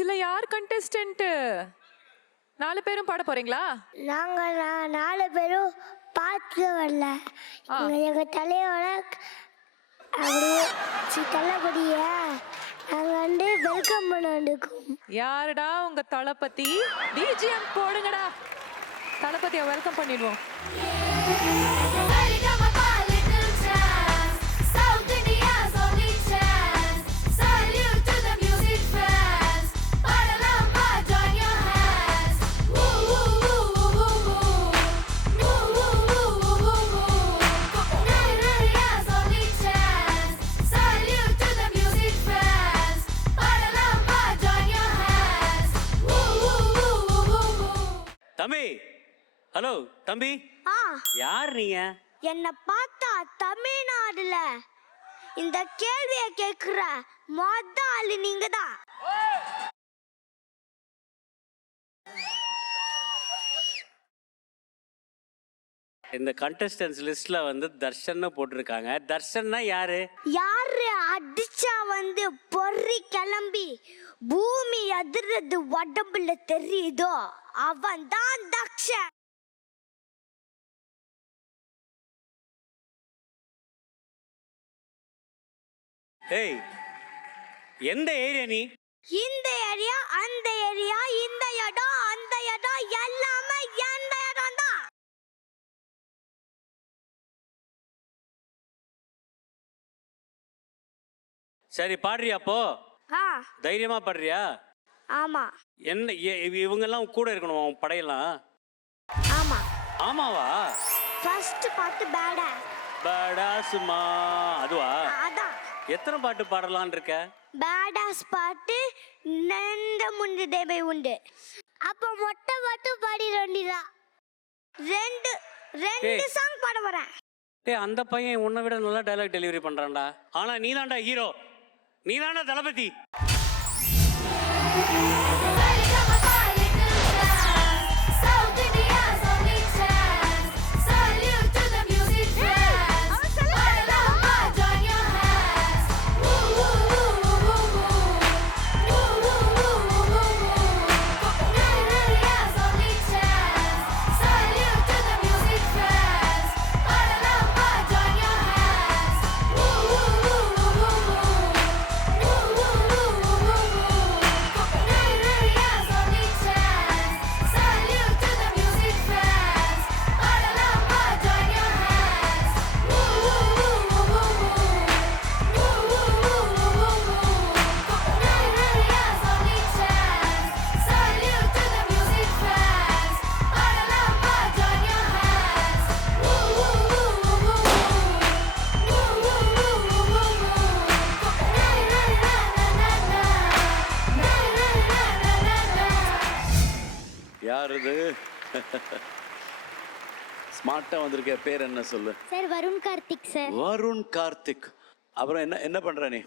இதுல யார் கண்டெஸ்டன்ட்? 4 பேரும் பாட போறீங்களா? நாங்க 4 பேரும் பார்த்து வரல. எங்க தலையோட அப்படியே தளபதிய நாங்க வந்து வெல்கம் பண்ண வந்திருக்கோம். யாருடா உங்க தளபதி? டிஜிஎம் போடுங்கடா, தளபதியை வெல்கம் பண்ணிடுவோம். தம்பி, ஹலோ தம்பி, யார் நீங்க? என்ன பார்த்தா தமிழ்நாடுல இந்த கேள்வியை கேட்கிற மொத ஆளு நீங்க தான். இந்த கண்டெஸ்டன்ஸ் லிஸ்ட்ல வந்து தர்ஷன் போட்டிருக்காங்க. தர்ஷன்னா யாரு? யாரு அடிச்சா வந்து பொறி கிளம்பி பூமி அதிர்றது உடம்புல தெரியுதோ அவன் தான் தக்ஷன். ஏய், எந்த ஏரியா நீ? இந்த ஏரியா, அந்த ஏரியா, இந்த இடம், அந்த இடம் எல்லாமே எந்த இடம் தான். சரி, பாடுறியா? அப்போ தைரியமா பாடுறியா? ஆமா. என்ன இவங்க எல்லாம் கூட இருக்கணும் உன் படையெல்லாம்? ஆமா. ஆமாவா? ஃபர்ஸ்ட் பாட்டு பேடாஸ். பேடாஸ்மா, அதுவா? அதான். எத்தனை பாட்டு பாடலாம்னு இருக்க? பேடாஸ் பாட்டு நந்த முண்டு தேவை உண்டு. அப்ப மொட்டை பாட்டு பாடி ரெண்டு சாங் பாட வரேன். டேய், அந்த பையன் உன்னை விட நல்லா டைலாக் டெலிவரி பண்றான்டா. ஆனா நீ தான்டா ஹீரோ, நீ தான்டா தளபதி. யார் இது? ஸ்மார்ட்டா வந்திருக்க. பேர் என்ன சொல்லு? Sir Varun Karthik sir. வருண் கார்த்திக். அப்புறம் என்ன என்ன பண்ற நீ?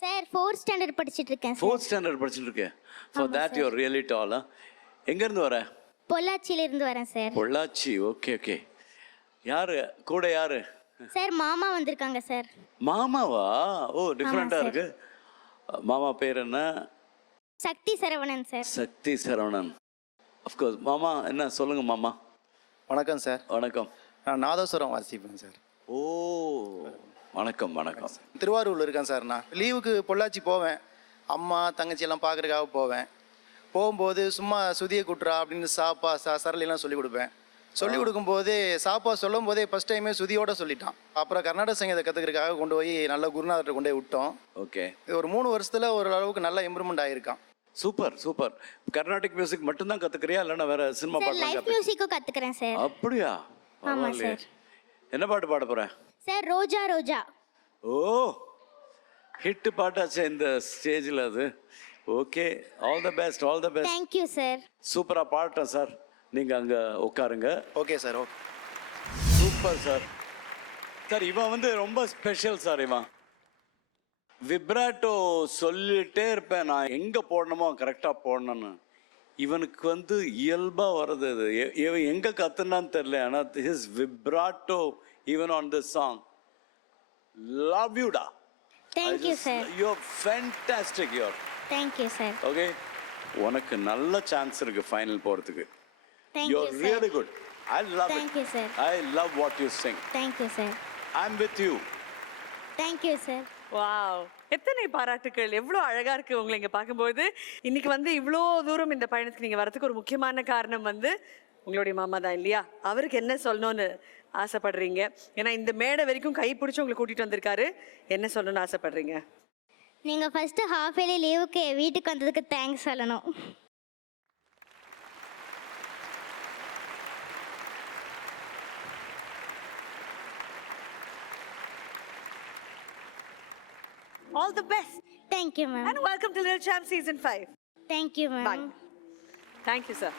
சார் 4th ஸ்டாண்டர்ட் படிச்சிட்டு இருக்கேன். 4th ஸ்டாண்டர்ட் படிச்சிட்டு இருக்க. For that you are really tall. எங்க இருந்து வர? பொள்ளாச்சியில இருந்து வரேன் சார். பொள்ளாச்சி. Okay okay. யாரு கூட? யாரு? சார் மாமா வந்திருக்காங்க சார். மாமாவா? ஓ, டிஃபரெண்டா இருக்கு. மாமா பேர் என்ன? Sakthi Saravanan sir. Sakthi Saravanan. Of course. மாமா என்ன சொல்லுங்க மாமா. வணக்கம் சார். வணக்கம். நான் நாதஸ்வரம் வாசிப்பேன் சார். ஓ, வணக்கம் வணக்கம். திருவாரூரில் இருக்கேன் சார். நான் லீவுக்கு பொள்ளாச்சி போவேன். அம்மா தங்கச்சி எல்லாம் பார்க்குறதுக்காக போவேன். போகும்போது சும்மா சுதியை கூட்டுறா அப்படின்னு சாப்பா சரளிலாம் சொல்லிக் கொடுப்பேன். சொல்லிக் கொடுக்கும்போது சாப்பா சொல்லும் போதே ஃபஸ்ட் டைமே சுதியோட சொல்லிட்டான். அப்புறம் கர்நாடக சங்கீதத்தை கற்றுக்கிறதுக்காக கொண்டு போய் நல்ல குருநாதர்கிட்ட கொண்டு போய் விட்டோம். ஓகே. ஒரு 3 வருஷத்தில் ஓரளவுக்கு நல்ல இம்ப்ரூவ்மெண்ட் ஆகிருக்கான். Super super. கர்நாடிக் மியூசிக் மட்டும் தான் கத்துக்கறியா இல்லனா வேற சினிமா பாட்டு லைவ் மியூசிக்கும் கத்துக்கறேன் சார். அப்படியா? ஆமா சார். என்ன பாட்டு பாட போற? சார் ரோஜா ரோஜா. ஓ, ஹிட் பாட்டாச்சே இந்த ஸ்டேஜ்ல அது. Okay, all the best, all the best. Thank you sir. சூப்பரா பாடுறேன் சார். நீங்க அங்க உட்காருங்க. Okay sir. Okay, super sir. Sir இவன் வந்து ரொம்ப ஸ்பெஷல் சார். இவன் விப்ராட்டோ சொல்லிட்டே இருப்பேன் நான், எங்கே போடணுமோ கரெக்டாக போடணும்னு. இவனுக்கு வந்து இயல்பாக வர்றது இது. இவன் எங்கே கற்றுனான்னு தெரியல. ஆனால் his vibrato even on this song. Love யூடா. Thank you, sir. You're fantastic. You're thank you sir. Okay உனக்கு நல்ல சான்ஸ் இருக்கு ஃபைனல் போறதுக்கு. Thank you You're sir. really good. I love Thank it. you, sir. I love what you sing. Thank you sir. I'm with you. Thank you sir. Wow, எத்தனை பாராட்டுக்கள், எவ்வளோ அழகா இருக்கு உங்களை இங்க பார்க்கும்போது. இன்னைக்கு வந்து இவ்வளோ தூரம் இந்த பயணத்துக்கு நீங்க வரதுக்கு ஒரு முக்கியமான காரணம் வந்து உங்களுடைய மாமா தான் இல்லையா? அவருக்கு என்ன சொல்லணும்னு ஆசைப்படுறீங்க? ஏன்னா இந்த மேடை வரைக்கும் கை பிடிச்சி உங்களை கூட்டிட்டு வந்திருக்காரு. என்ன சொல்லணும்னு ஆசைப்படுறீங்க? நீங்கள் ஃபஸ்ட்டு ஹாஃப் இயர்லி லீவுக்கு வீட்டுக்கு வந்ததுக்கு தேங்க்ஸ் சொல்லணும். All the best thank you ma'am. and welcome to Little Champ Season 5. Thank you Bye. Ma'am. Thank you, sir.